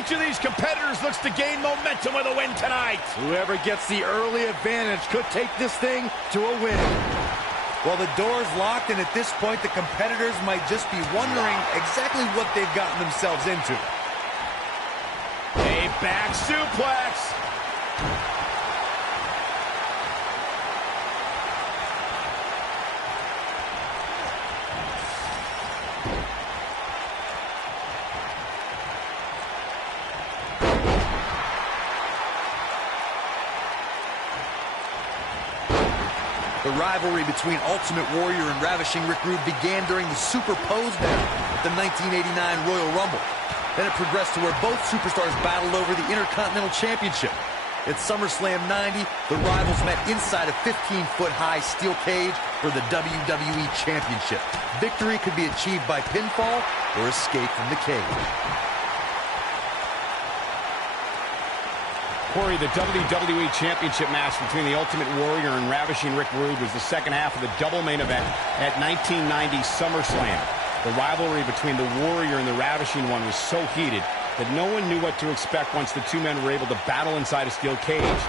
Each of these competitors looks to gain momentum with a win tonight. Whoever gets the early advantage could take this thing to a win. Well, the door's locked, and at this point, the competitors might just be wondering exactly what they've gotten themselves into. A back suplex. The rivalry between Ultimate Warrior and Ravishing Rick Rude began during the Super Pose Down at the 1989 Royal Rumble. Then it progressed to where both superstars battled over the Intercontinental Championship. At SummerSlam 90, the rivals met inside a 15-foot-high steel cage for the WWE Championship. Victory could be achieved by pinfall or escape from the cage. Corey, the WWE Championship match between the Ultimate Warrior and Ravishing Rick Rude was the second half of the double main event at 1990 SummerSlam. The rivalry between the Warrior and the Ravishing One was so heated that no one knew what to expect once the two men were able to battle inside a steel cage,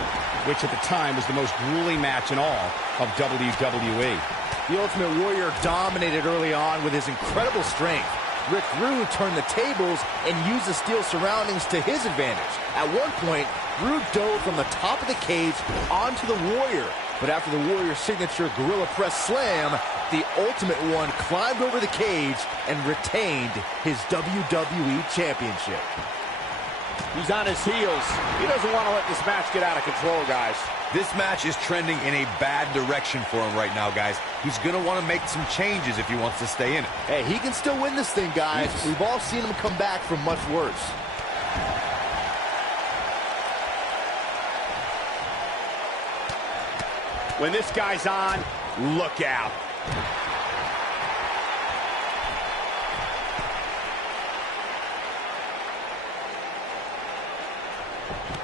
which at the time was the most grueling match in all of WWE. The Ultimate Warrior dominated early on with his incredible strength. Rick Rude turned the tables and used the steel surroundings to his advantage. At one point, Rude dove from the top of the cage onto the Warrior. But after the Warrior's signature Gorilla Press Slam, the Ultimate One climbed over the cage and retained his WWE Championship. He's on his heels. He doesn't want to let this match get out of control, guys. This match is trending in a bad direction for him right now, guys. He's going to want to make some changes if he wants to stay in it. Hey, he can still win this thing, guys. We've all seen him come back from much worse. When this guy's on, look out.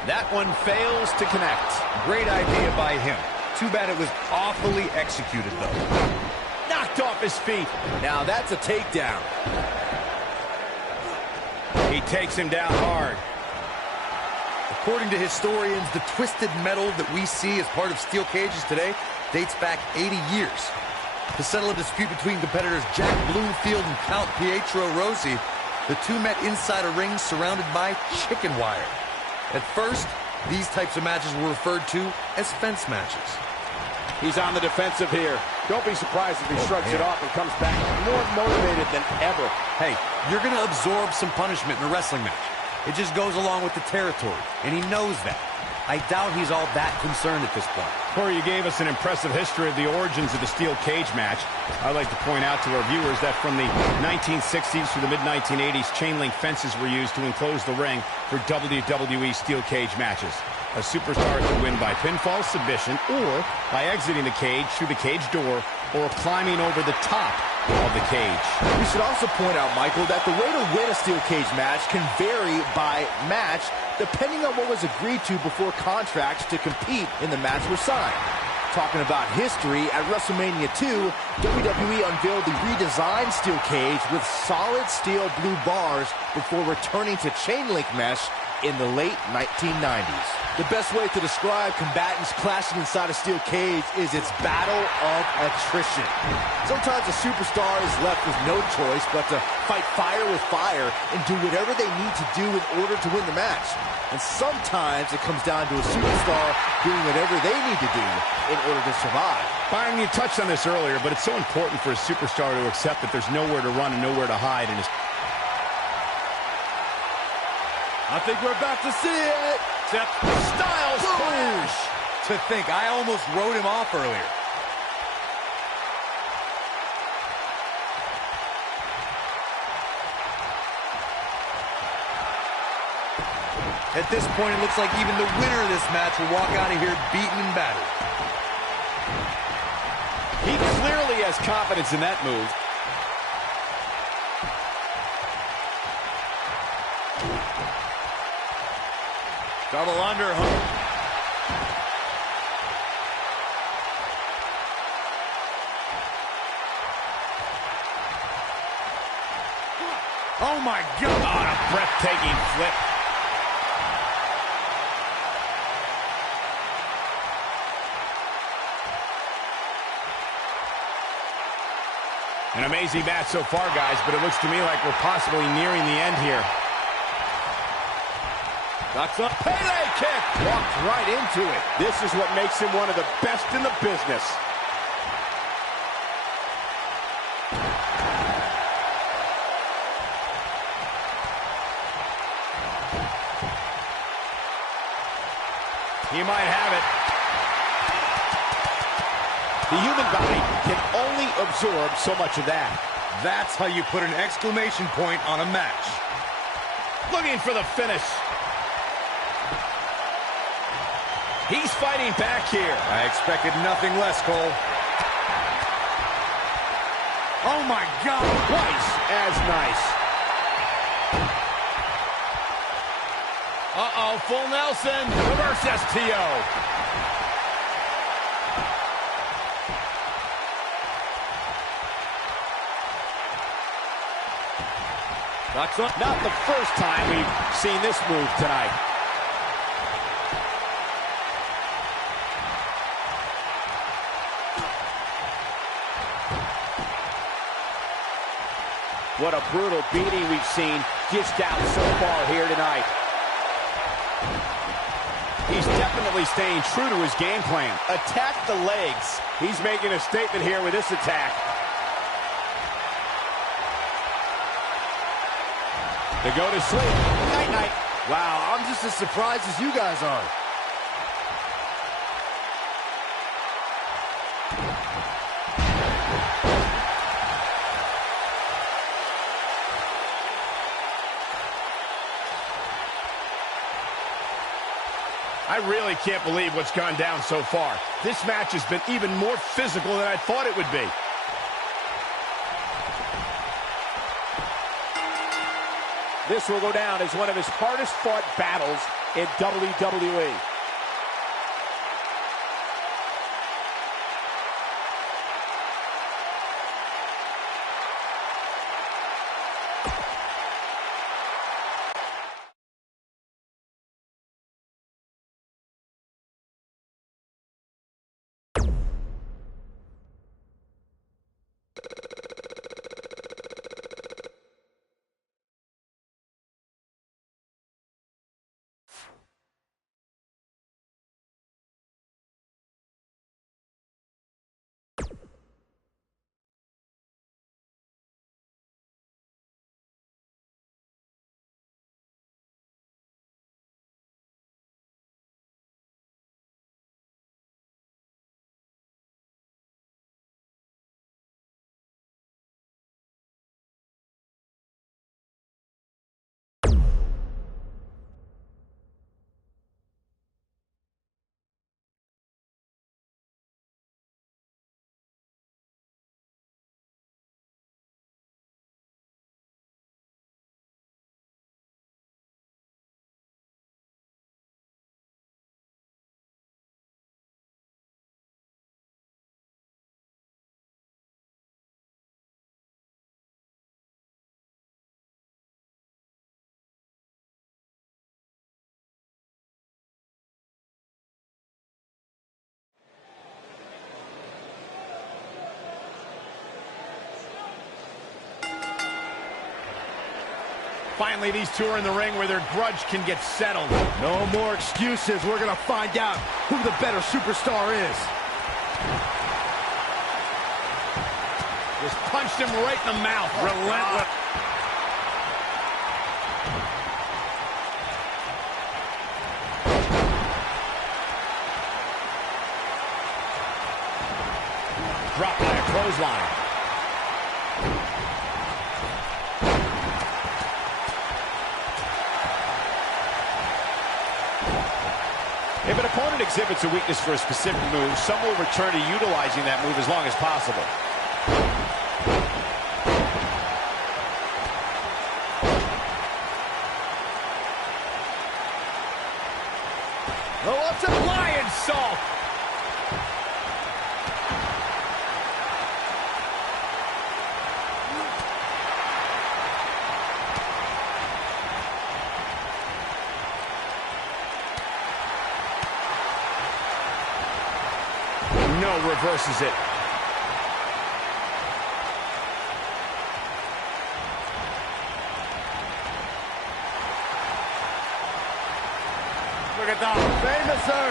That one fails to connect. Great idea by him. Too bad it was awfully executed, though. Knocked off his feet. Now that's a takedown. He takes him down hard. According to historians, the twisted metal that we see as part of steel cages today dates back 80 years. To settle a dispute between competitors Jack Bloomfield and Count Pietro Rossi, the two met inside a ring surrounded by chicken wire. At first, these types of matches were referred to as fence matches. He's on the defensive here. Don't be surprised if he shrugs it off and comes back more motivated than ever. Hey, you're going to absorb some punishment in a wrestling match. It just goes along with the territory, and he knows that. I doubt he's all that concerned at this point. Corey, you gave us an impressive history of the origins of the steel cage match. I'd like to point out to our viewers that from the 1960s through the mid-1980s, chain link fences were used to enclose the ring for WWE steel cage matches. A superstar could win by pinfall, submission, or by exiting the cage through the cage door or climbing over the top of the cage. We should also point out, Michael, that the way to win a steel cage match can vary by match depending on what was agreed to before contracts to compete in the match were signed. Talking about history, at WrestleMania 2, WWE unveiled the redesigned steel cage with solid steel blue bars before returning to chain link mesh in the late 1990s. The best way to describe combatants clashing inside a steel cage is its battle of attrition. Sometimes a superstar is left with no choice but to fight fire with fire and do whatever they need to do in order to win the match. And sometimes it comes down to a superstar doing whatever they need to do in order to survive. Byron, you touched on this earlier, but it's so important for a superstar to accept that there's nowhere to run and nowhere to hide in his... I think we're about to see it. Styles clash. To think, I almost wrote him off earlier. At this point, it looks like even the winner of this match will walk out of here beaten and battered. He clearly has confidence in that move. Double underhook. Oh my God! Oh, a breathtaking flip. An amazing match so far, guys, but it looks to me like we're possibly nearing the end here. That's a Pele kick. Walked right into it. This is what makes him one of the best in the business. He might have it. The human body can only absorb so much of that. That's how you put an exclamation point on a match. Looking for the finish. He's fighting back here. I expected nothing less, Cole. Oh, my God. Twice as nice. Uh-oh, full Nelson. Reverse STO. That's not the first time we've seen this move tonight. What a brutal beating we've seen dished out so far here tonight. He's definitely staying true to his game plan. Attack the legs. He's making a statement here with this attack. To go to sleep. Night-night. Wow, I'm just as surprised as you guys are. I really can't believe what's gone down so far. This match has been even more physical than I thought it would be. This will go down as one of his hardest fought battles in WWE. Finally, these two are in the ring where their grudge can get settled. No more excuses. We're going to find out who the better superstar is. Just punched him right in the mouth. Relentless. Dropped by a clothesline. If an opponent exhibits a weakness for a specific move, some will return to utilizing that move as long as possible. Oh, it's a lion salt. No, reverses it. Look at the famouser.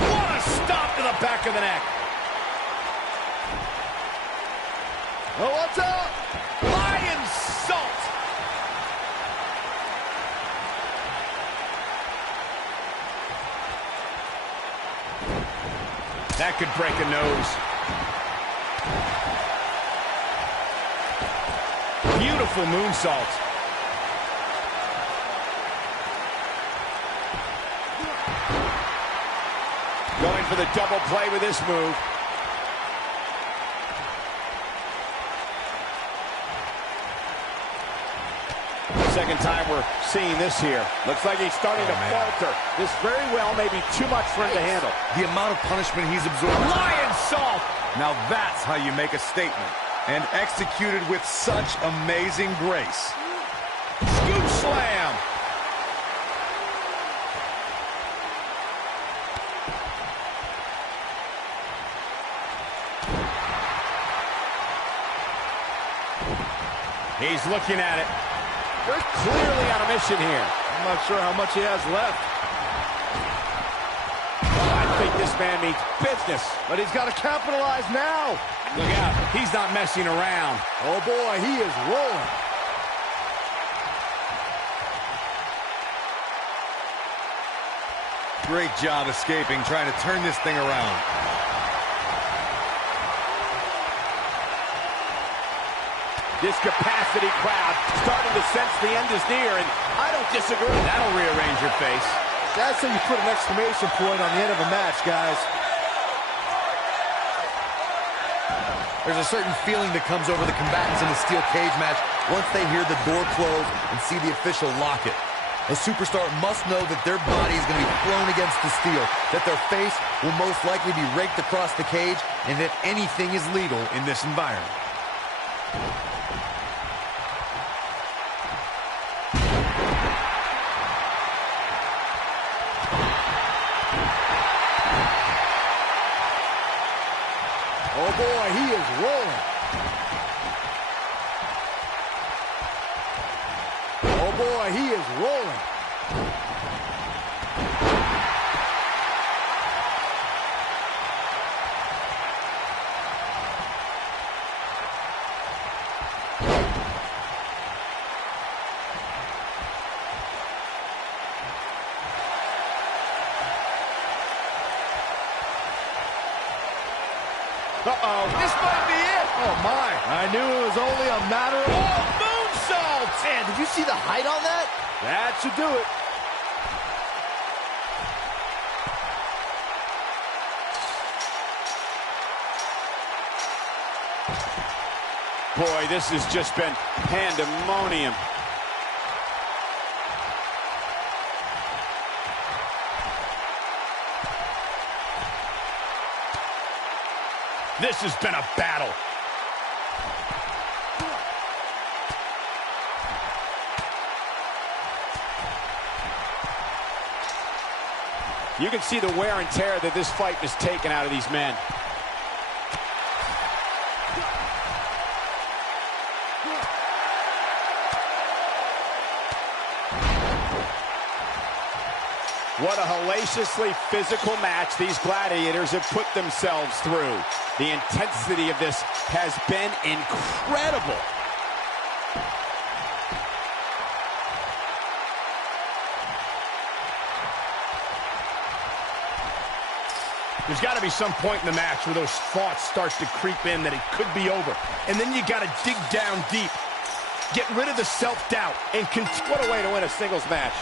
What a stop to the back of the neck. Oh, what's up? Lion salt. That could break a nose. Beautiful moonsault. Going for the double play with this move. Second time we're seeing this here. Looks like he's starting to falter. This very well may be too much for him to handle. The amount of punishment he's absorbed. Lion salt. Now that's how you make a statement. And executed with such amazing grace. Scoop slam. He's looking at it. They're clearly on a mission here. I'm not sure how much he has left. Oh, I think this man means business. But he's got to capitalize now. Look out. He's not messing around. Oh, boy, he is rolling. Great job escaping, trying to turn this thing around. This capacity crowd starting to sense the end is near, and I don't disagree. That'll rearrange your face. That's how you put an exclamation point on the end of a match, guys. There's a certain feeling that comes over the combatants in a steel cage match once they hear the door close and see the official lock it. A superstar must know that their body is going to be thrown against the steel, that their face will most likely be raked across the cage, and that anything is legal in this environment. Oh, boy, he is rolling. Oh, boy, he is rolling. Uh-oh. This might be it. Oh, my. I knew it was only a matter of... Oh, moonsault. Man, did you see the height on that? That should do it. Boy, this has just been pandemonium. This has been a battle. You can see the wear and tear that this fight has taken out of these men. What a hellaciously physical match these gladiators have put themselves through. The intensity of this has been incredible. There's got to be some point in the match where those thoughts start to creep in that it could be over. And then you got to dig down deep. Get rid of the self-doubt and continue. What a way to win a singles match.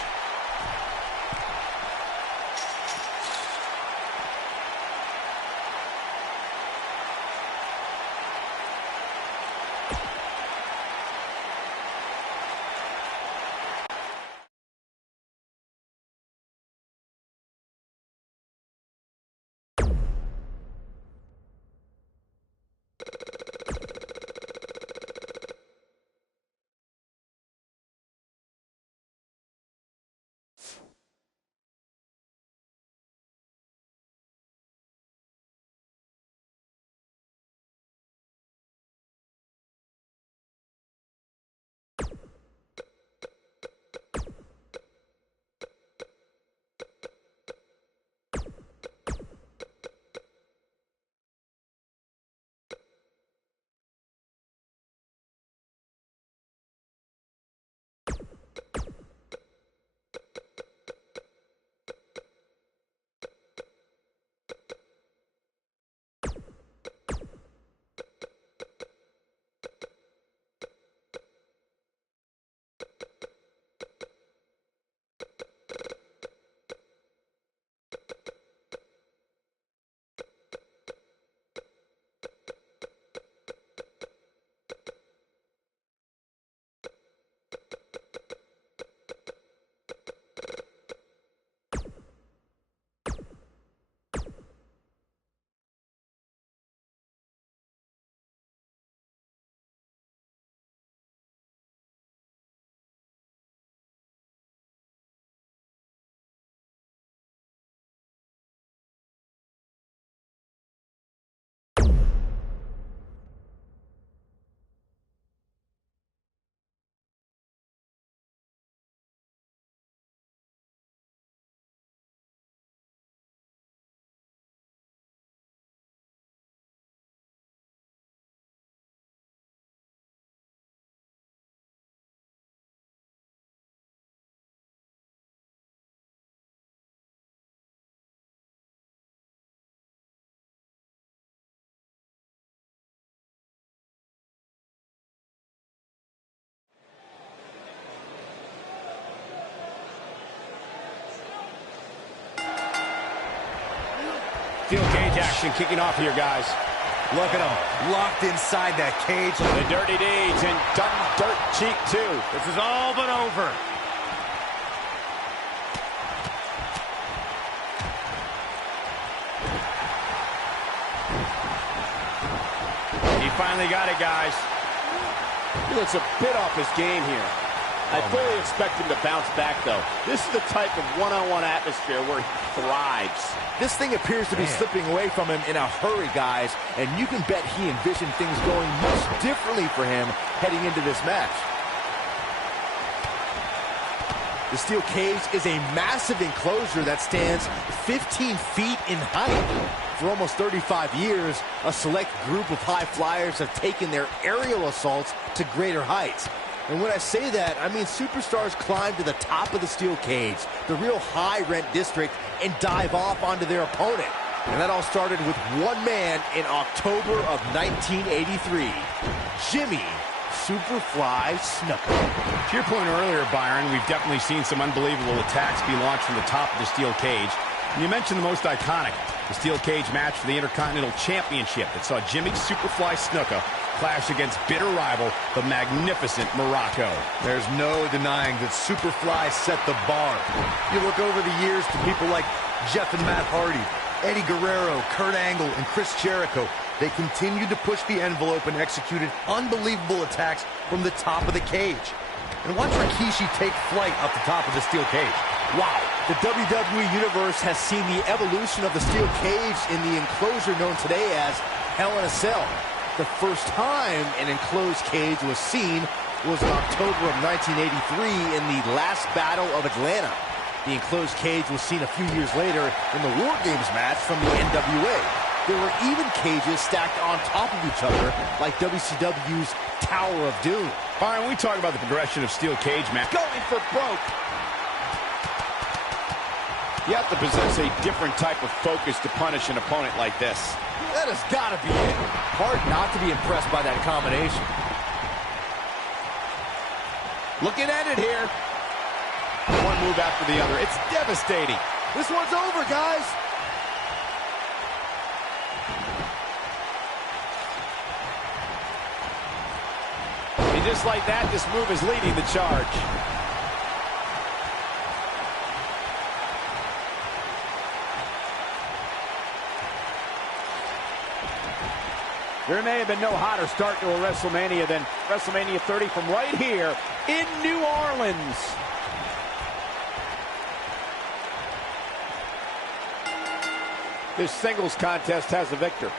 action kicking off here, guys. Look at him, locked inside that cage. The dirty deeds and done dirt cheek, too. This is all but over. He finally got it, guys. He looks a bit off his game here. I fully expect him to bounce back, though. This is the type of one-on-one atmosphere where he thrives. This thing appears to be slipping away from him in a hurry, guys, and you can bet he envisioned things going much differently for him heading into this match. The steel cage is a massive enclosure that stands 15 feet in height. For almost 35 years, a select group of high flyers have taken their aerial assaults to greater heights. And when I say that, I mean superstars climb to the top of the steel cage, the real high-rent district, and dive off onto their opponent. And that all started with one man in October of 1983, Jimmy Superfly Snuka. To your point earlier, Byron, we've definitely seen some unbelievable attacks be launched from the top of the steel cage. And you mentioned the most iconic, the steel cage match for the Intercontinental Championship that saw Jimmy Superfly Snuka clash against bitter rival, the magnificent Morocco. There's no denying that Superfly set the bar. You look over the years to people like Jeff and Matt Hardy, Eddie Guerrero, Kurt Angle, and Chris Jericho. They continued to push the envelope and executed unbelievable attacks from the top of the cage. And watch Rikishi take flight off the top of the steel cage. Wow, the WWE Universe has seen the evolution of the steel cage in the enclosure known today as Hell in a Cell. The first time an enclosed cage was seen was in October of 1983 in the last Battle of Atlanta. The enclosed cage was seen a few years later in the War Games match from the NWA. There were even cages stacked on top of each other like WCW's Tower of Doom. Byron, when we talk about the progression of steel cage match, Going for broke. You have to possess a different type of focus to punish an opponent like this. That has got to be it. Hard not to be impressed by that combination. Looking at it here. One move after the other. It's devastating. This one's over, guys. And just like that, this move is leading the charge. There may have been no hotter start to a WrestleMania than WrestleMania 30 from right here in New Orleans. This singles contest has a victor.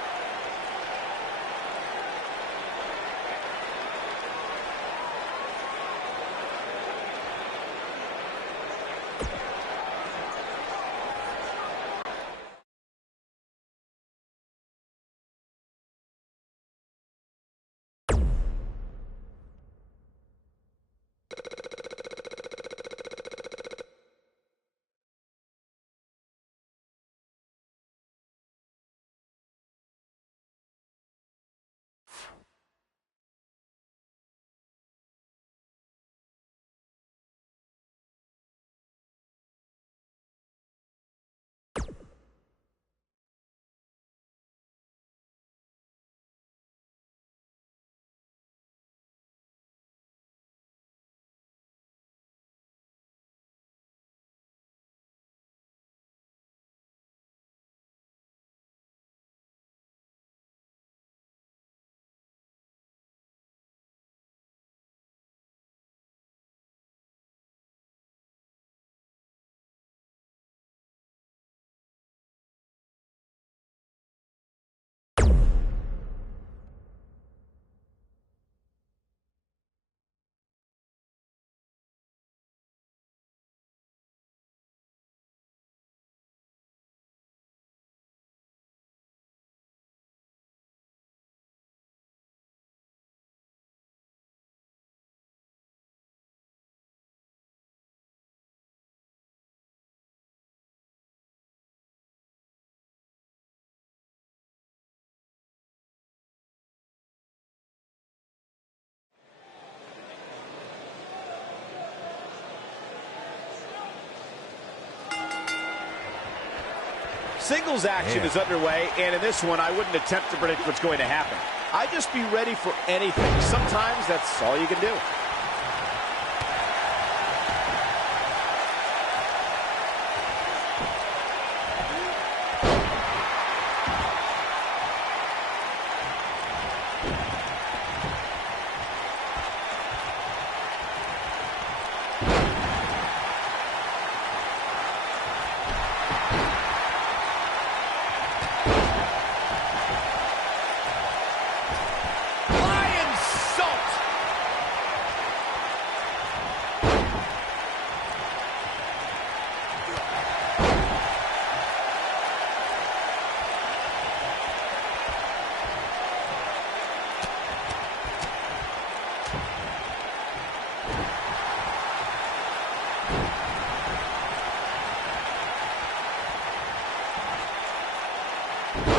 singles action is underway, and in this one, I wouldn't attempt to predict what's going to happen. I'd just be ready for anything. Sometimes that's all you can do.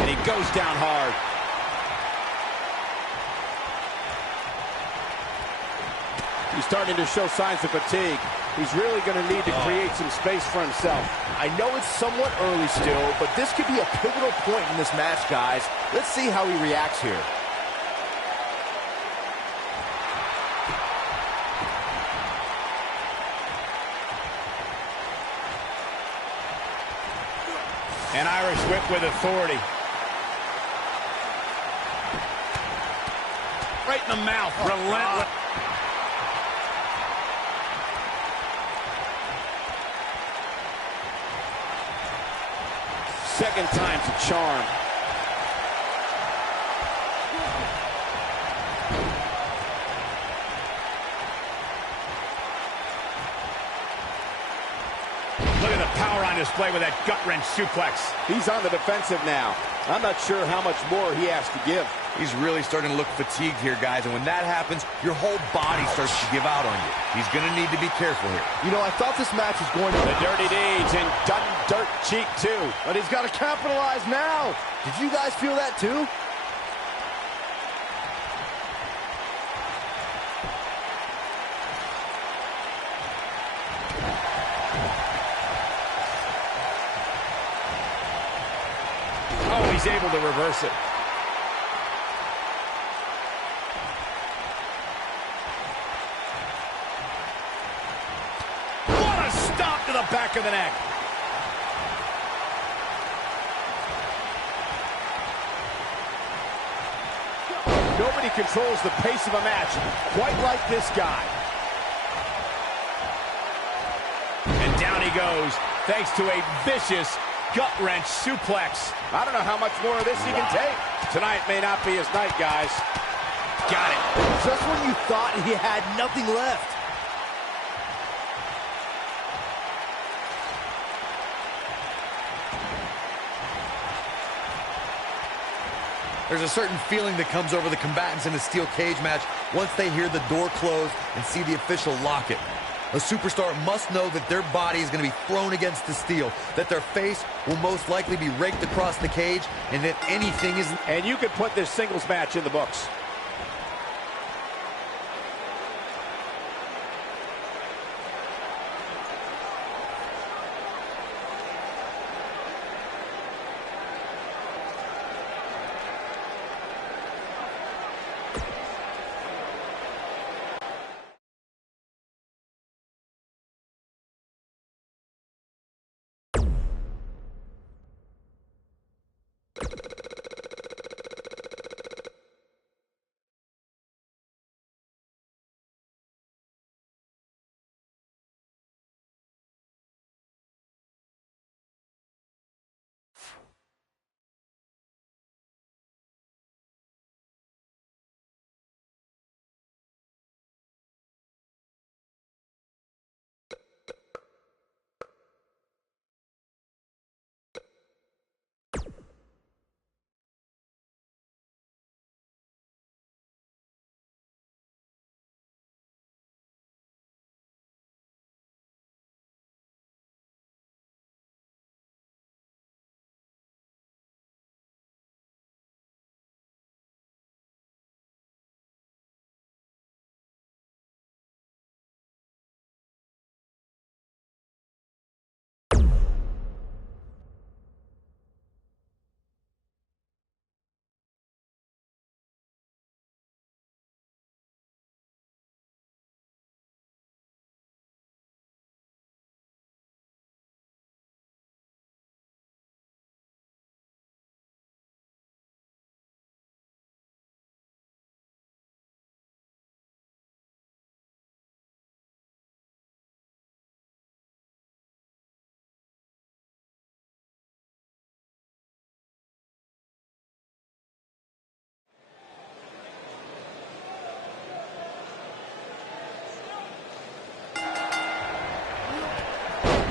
And he goes down hard. He's starting to show signs of fatigue. He's really going to need to create some space for himself. I know it's somewhat early still, but this could be a pivotal point in this match, guys. Let's see how he reacts here. An Irish whip with authority. Right in the mouth. Relentless. Second time's a charm. Look at the power on display with that gut-wrench suplex. He's on the defensive now. I'm not sure how much more he has to give. He's really starting to look fatigued here, guys, and when that happens, your whole body starts to give out on you. He's going to need to be careful here. You know, I thought this match was going to... The dirty deeds and done dirt cheap, too. But he's got to capitalize now. Did you guys feel that, too? Oh, he's able to reverse it. What a stop to the back of the neck. Nobody controls the pace of a match quite like this guy. And down he goes, thanks to a vicious gut-wrench suplex. I don't know how much more of this he can take. Tonight may not be his night, guys. Got it. Just when you thought he had nothing left. There's a certain feeling that comes over the combatants in a steel cage match once they hear the door close and see the official lock it. A superstar must know that their body is going to be thrown against the steel, that their face will most likely be raked across the cage, and that anything is... And you could put this singles match in the books.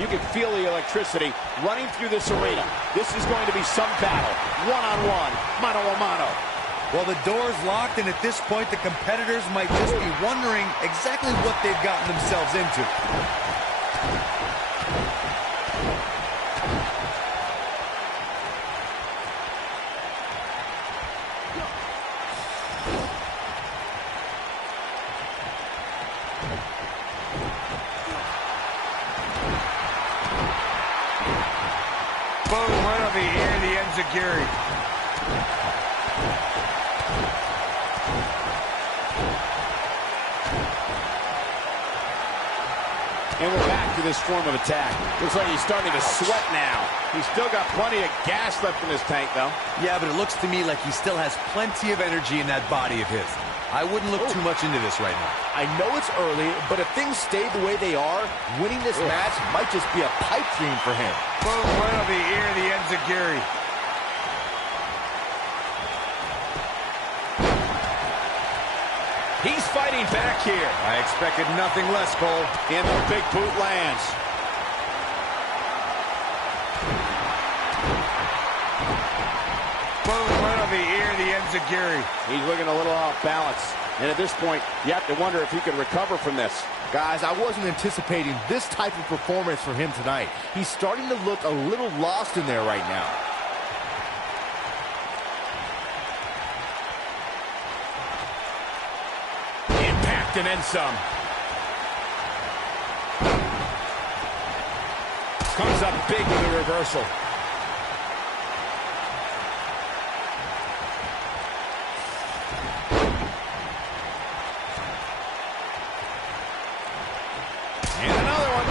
can feel the electricity running through this arena. This is going to be some battle. One-on-one, mano-a-mano. Well, the door's locked, and at this point, the competitors might just be wondering exactly what they've gotten themselves into. Boom, right on the ear of the enziguri. And we're back to this form of attack. Looks like he's starting to sweat now. He's still got plenty of gas left in his tank, though. Yeah, but it looks to me like he still has plenty of energy in that body of his. I wouldn't look too much into this right now. I know it's early, but if things stay the way they are, winning this match might just be a pipe dream for him. Boom, right on the ear of the enziguri. He's fighting back here. I expected nothing less, Cole. And the big boot lands. Boom, right on the ear of the enziguri. He's looking a little off balance. And at this point, you have to wonder if he can recover from this. Guys, I wasn't anticipating this type of performance for him tonight. He's starting to look a little lost in there right now. Impact and then some. Comes up big with a reversal. And another one.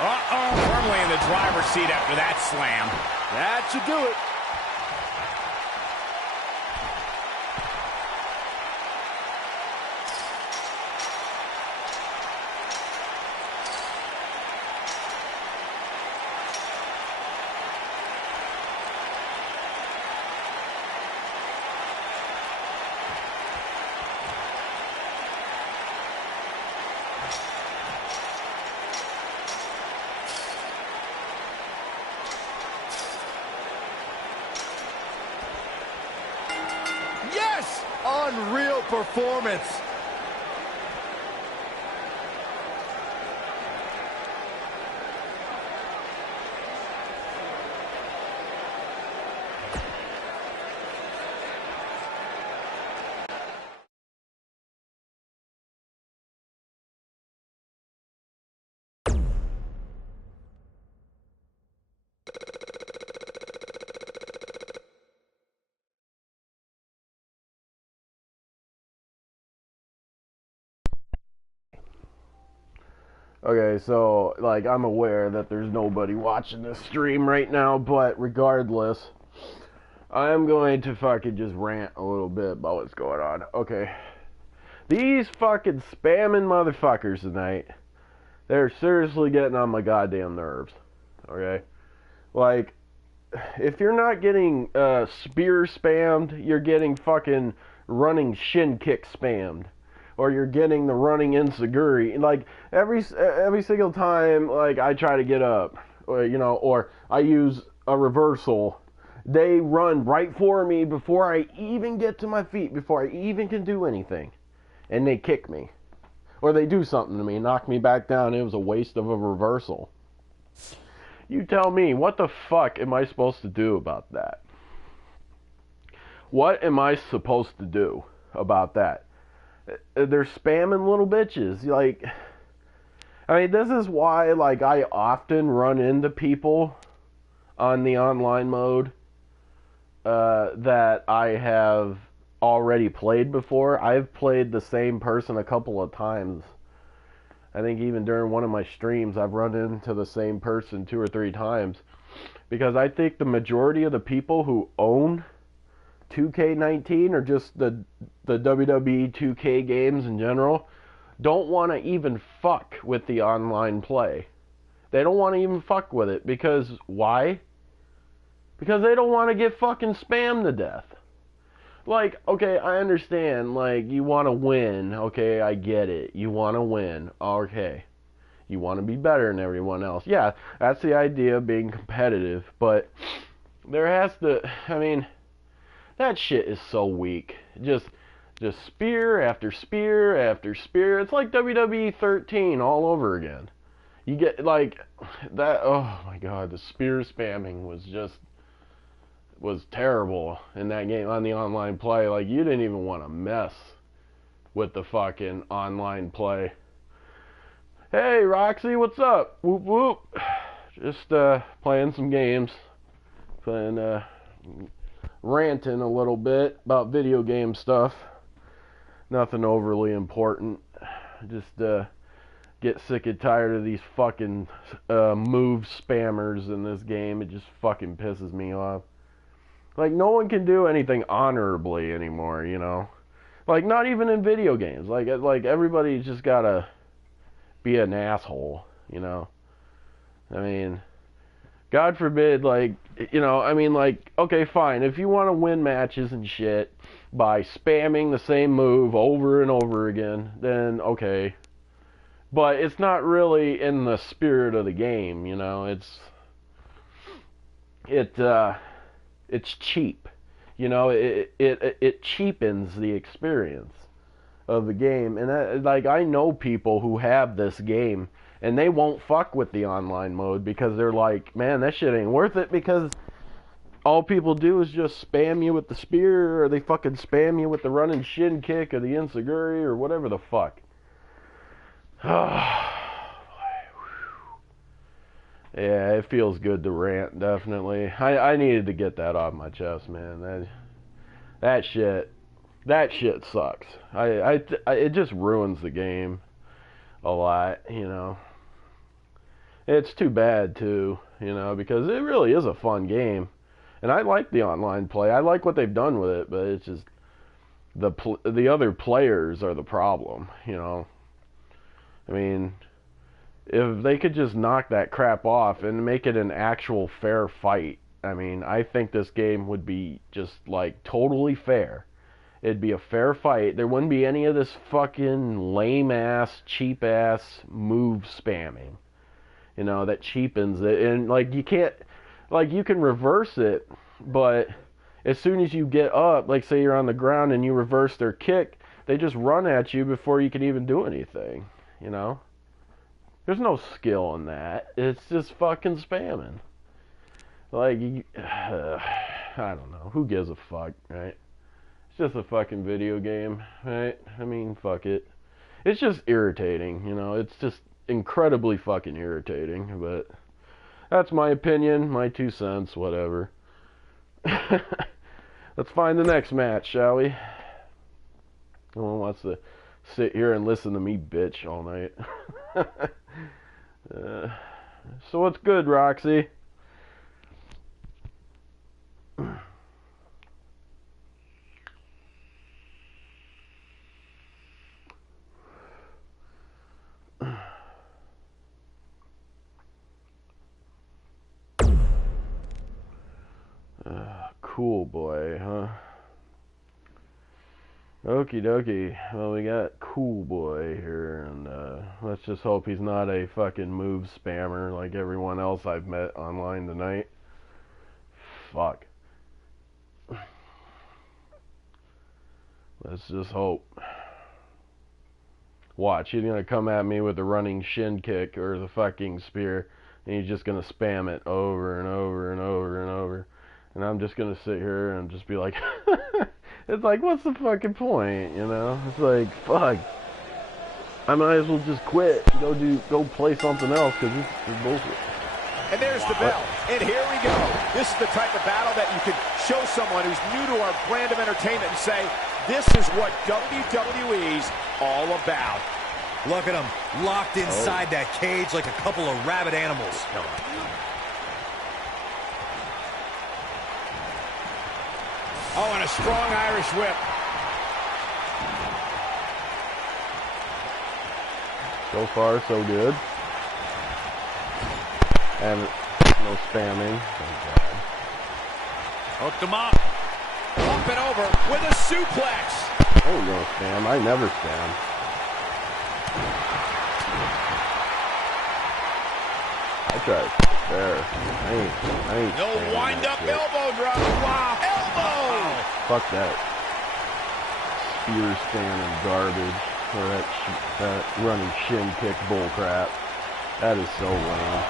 Uh-oh. Firmly in the driver's seat after that slam. That should do it. Yes! Unreal performance. Okay, so, like, I'm aware that there's nobody watching this stream right now, but regardless, I'm going to fucking just rant a little bit about what's going on. Okay, these fucking spamming motherfuckers tonight, they're seriously getting on my goddamn nerves, okay? Like, if you're not getting spear spammed, you're getting fucking running shin kick spammed. Or you're getting the running enziguri. Like, every single time, like, I try to get up, or, you know, or I use a reversal, they run right for me before I even get to my feet, before I even can do anything. And they kick me. Or they do something to me, knock me back down. It was a waste of a reversal. You tell me, what the fuck am I supposed to do about that? What am I supposed to do about that? They're spamming little bitches. Like, I mean, this is why, like, I often run into people on the online mode that I have already played before. I've played the same person a couple of times. I think even during one of my streams, I've run into the same person 2 or 3 times. Because I think the majority of the people who own 2K19 or just the WWE 2K games in general don't want to even fuck with the online play. They don't want to even fuck with it because why? Because they don't want to get fucking spammed to death. like, okay, I understand, like, you want to win, okay, I get it, you want to win, okay, you want to be better than everyone else, yeah, that's the idea of being competitive, but there has to, I mean, that shit is so weak, just spear after spear after spear, it's like WWE 13 all over again, you get, like, that, oh my god, the spear spamming was terrible in that game on the online play. Like, you didn't even want to mess with the fucking online play. Hey, Roxy, what's up? Whoop, whoop. Just playing some games. Ranting a little bit about video game stuff. Nothing overly important. Just get sick and tired of these fucking move spammers in this game. It just fucking pisses me off. Like, no one can do anything honorably anymore, you know? Like, not even in video games. Like everybody's just gotta be an asshole, you know? I mean, God forbid, like, you know, I mean, like, okay, fine. If you want to win matches and shit by spamming the same move over and over again, then okay. But it's not really in the spirit of the game, you know? It's cheap, you know. It cheapens the experience of the game, and like, I know people who have this game and they won't fuck with the online mode because they're like, man, that shit ain't worth it, because all people do is just spam you with the spear, or they fucking spam you with the running shin kick or the enziguri or whatever the fuck. Yeah, it feels good to rant, definitely. I needed to get that off my chest, man. That shit sucks. It just ruins the game a lot, you know. It's too bad too, you know, because it really is a fun game, and I like the online play. I like what they've done with it, but it's just the other players are the problem, you know. I mean, if they could just knock that crap off and make it an actual fair fight, I mean, I think this game would be just, like, totally fair. It'd be a fair fight. There wouldn't be any of this fucking lame-ass, cheap-ass move spamming, you know, that cheapens it. And, like, you can't, like, you can reverse it, but as soon as you get up, like, say you're on the ground and you reverse their kick, they just run at you before you can even do anything, you know? There's no skill in that. It's just fucking spamming. Like, I don't know. Who gives a fuck, right? It's just a fucking video game, right? I mean, fuck it. It's just irritating, you know? It's just incredibly fucking irritating, but that's my opinion, my 2 cents, whatever. Let's find the next match, shall we? No one wants to sit here and listen to me bitch all night. So what's good, Roxy? Cool boy, huh? Okie dokie. Well, we got Cool Boy here, and let's just hope he's not a fucking move spammer like everyone else I've met online tonight. Fuck. Let's just hope. Watch, he's gonna come at me with the running shin kick or the fucking spear, and he's just gonna spam it over and over and over and over. And I'm just gonna sit here and just be like, it's like, what's the fucking point, you know? It's like, fuck. I might as well just quit, go play something else, because this is bullshit. And there's the bell. And here we go. This is the type of battle that you can show someone who's new to our brand of entertainment and say, this is what WWE's all about. Look at them, locked inside that cage like a couple of rabid animals. Oh, and a strong Irish whip. So far, so good. And no spamming. Hooked him up. Up and over with a suplex. I ain't gonna spam. I never spam. I tried there. I ain't No wind up elbow drop. Wow. Elbow. Fuck that. Spear spamming garbage. Or that running shin kick bullcrap. That is so lame.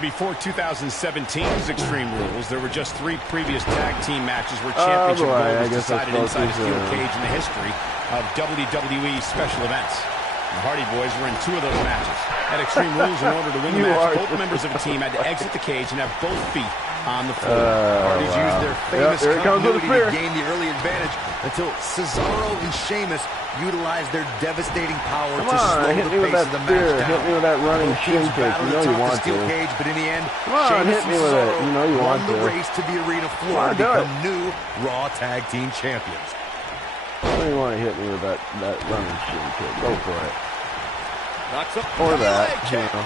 Before 2017's Extreme Rules, there were just 3 previous tag team matches where championship gold was decided inside a steel cage in the history of WWE special events. The Hardy Boys were in 2 of those matches. At Extreme Rules, in order to win the match, both members of a team had to exit the cage and have both feet on the floor. Hardys used their famous continuity to gain the early advantage until Cesaro and Sheamus utilized their devastating power to slow the pace of the match down. Hit me with that running shin kick. You know you want to. Cage, but in the end, Sheamus hit me with it. You know you won want the to. race to the arena floor to become new Raw Tag Team Champions. Why do you want to hit me with that running shin kick? Go for it. Knocks up Or that, you know.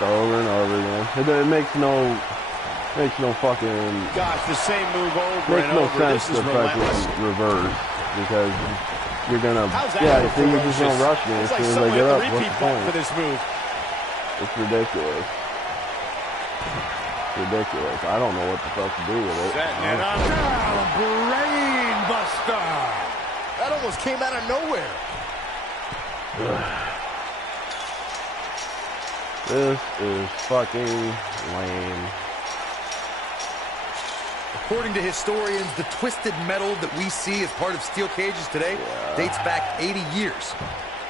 Over and over again. It makes no fucking... Gosh, the same move over Makes and no over. sense This is to relentless. fucking reverse. Because you're gonna... How's that Yeah, see, you're just ferocious? gonna rush me as It's like soon as I someone get hit up. the What's repeat the button for point? this move. It's ridiculous. Ridiculous. I don't know what the fuck to do with it. Setting it up. Brain buster. That almost came out of nowhere. This is fucking lame. According to historians, the twisted metal that we see as part of steel cages today dates back 80 years.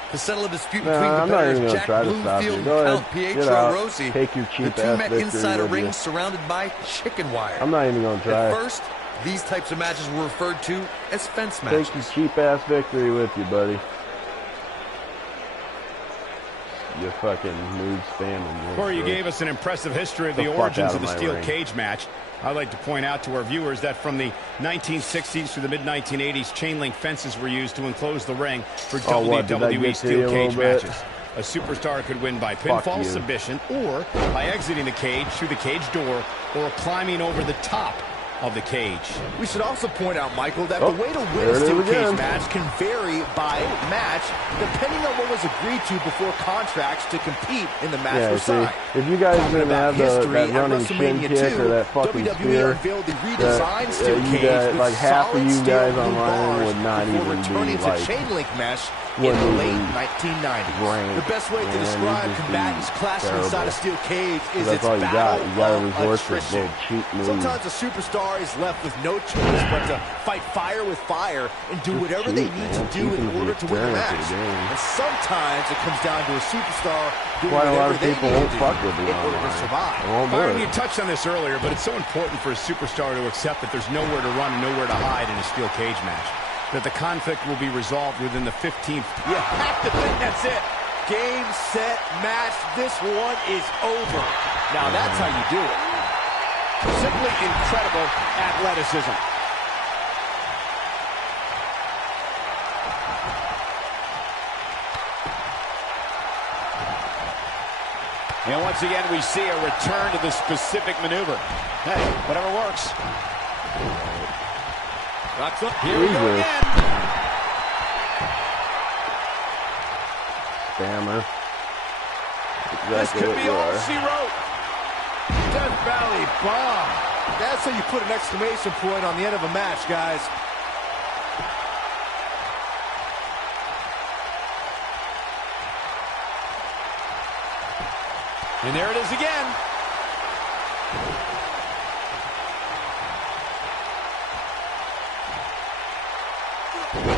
To settle a dispute between competitors Jack Bloomfield and Count Pietro Rossi, Take your the cheap two ass met victory inside a with ring you. surrounded by chicken wire. I'm not even gonna try. At first, these types of matches were referred to as fence matches. Take your cheap ass victory with you, buddy. You fucking move spamming. Corey, you gave us an impressive history of the origins of the steel cage match. I'd like to point out to our viewers that from the 1960s through the mid-1980s, chain link fences were used to enclose the ring for WWE steel cage matches. A superstar could win by pinfall submission or by exiting the cage through the cage door or climbing over the top of the cage. We should also point out, Michael, that the way to win a steel cage match can vary by match depending on what was agreed to before contracts to compete in the match were signed. If you guys didn't have that running shin kick or that fucking spear, unveiled the redesigned steel cage with like half of you guys solid online would not even returning be to like chain link mesh in the late 1990s. The best way to describe combatants clashing inside a steel cage is its battle of attrition. Sometimes a superstar is left with no choice but to fight fire with fire and do whatever they need to do in order to win the match. And sometimes it comes down to a superstar doing whatever they need to do in order to survive. Byron, you touched on this earlier, but it's so important for a superstar to accept that there's nowhere to run and nowhere to hide in a steel cage match. That the conflict will be resolved within the 15th. You have to think that's it. Game, set, match. This one is over. Now that's how you do it. Simply incredible athleticism. And once again, we see a return to the specific maneuver. Hey, whatever works. Rocks up. Here we go again. Spammer. This could be all she wrote. Death Valley Bomb. That's how you put an exclamation point on the end of a match, guys. And there it is again.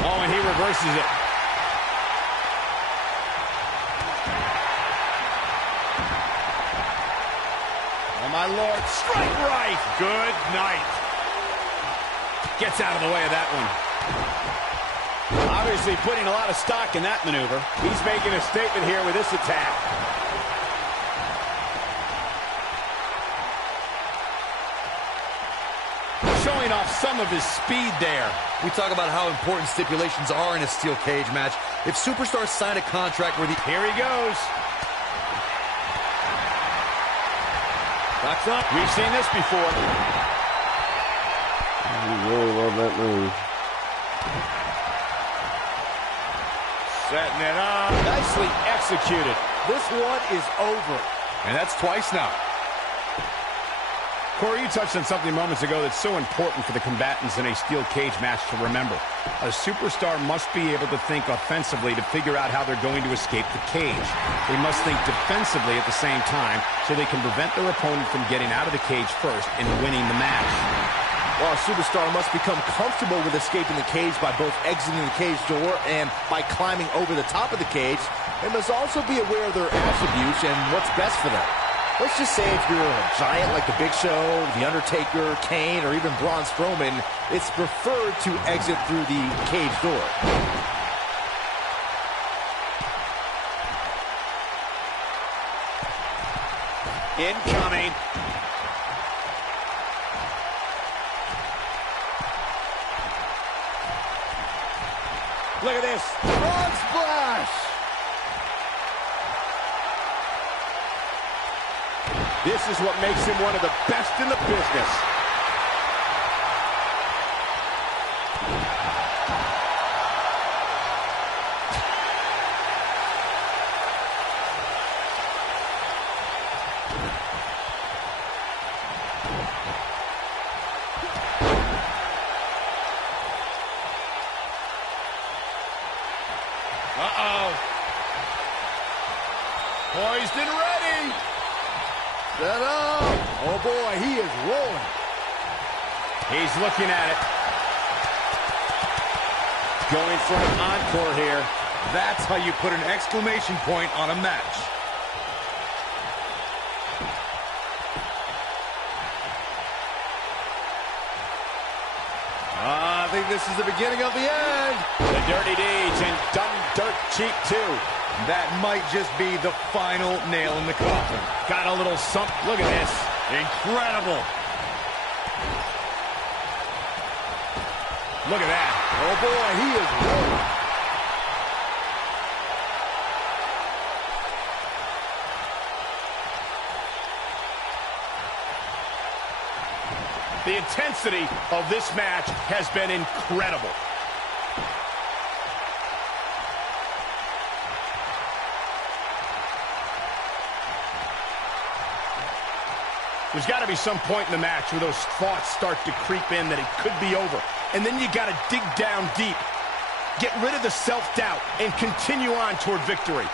Oh, and he reverses it. Oh, my Lord. Strike right. Good night. Gets out of the way of that one. Obviously putting a lot of stock in that maneuver. He's making a statement here with this attack. Showing off some of his speed there. We talk about how important stipulations are in a steel cage match. If superstars sign a contract where the... Here he goes. Rocks up. We've seen this before. I really love that move. Setting it up. Nicely executed. This one is over. And that's twice now. Corey, you touched on something moments ago that's so important for the combatants in a steel cage match to remember. A superstar must be able to think offensively to figure out how they're going to escape the cage. They must think defensively at the same time so they can prevent their opponent from getting out of the cage first and winning the match. Well, a superstar must become comfortable with escaping the cage by both exiting the cage door and by climbing over the top of the cage. They must also be aware of their attributes and what's best for them. Let's just say if you're a giant like The Big Show, The Undertaker, Kane, or even Braun Strowman, it's preferred to exit through the cage door. Incoming. Look at this. Frog splash. This is what makes him one of the best in the business. Uh-oh. Poised and ready. Set up. Oh, boy, he is rolling. He's looking at it. Going for an encore here. That's how you put an exclamation point on a match. I think this is the beginning of the end. The Dirty Deeds and done dirt cheap, too. That might just be the final nail in the coffin. Got a little something. Look at this. Incredible. Look at that. Oh, boy, he is rolling. The intensity of this match has been incredible. There's got to be some point in the match where those thoughts start to creep in that it could be over. And then you got to dig down deep, get rid of the self-doubt, and continue on toward victory.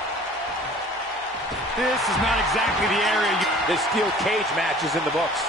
This is not exactly the area. This steel cage match is in the books.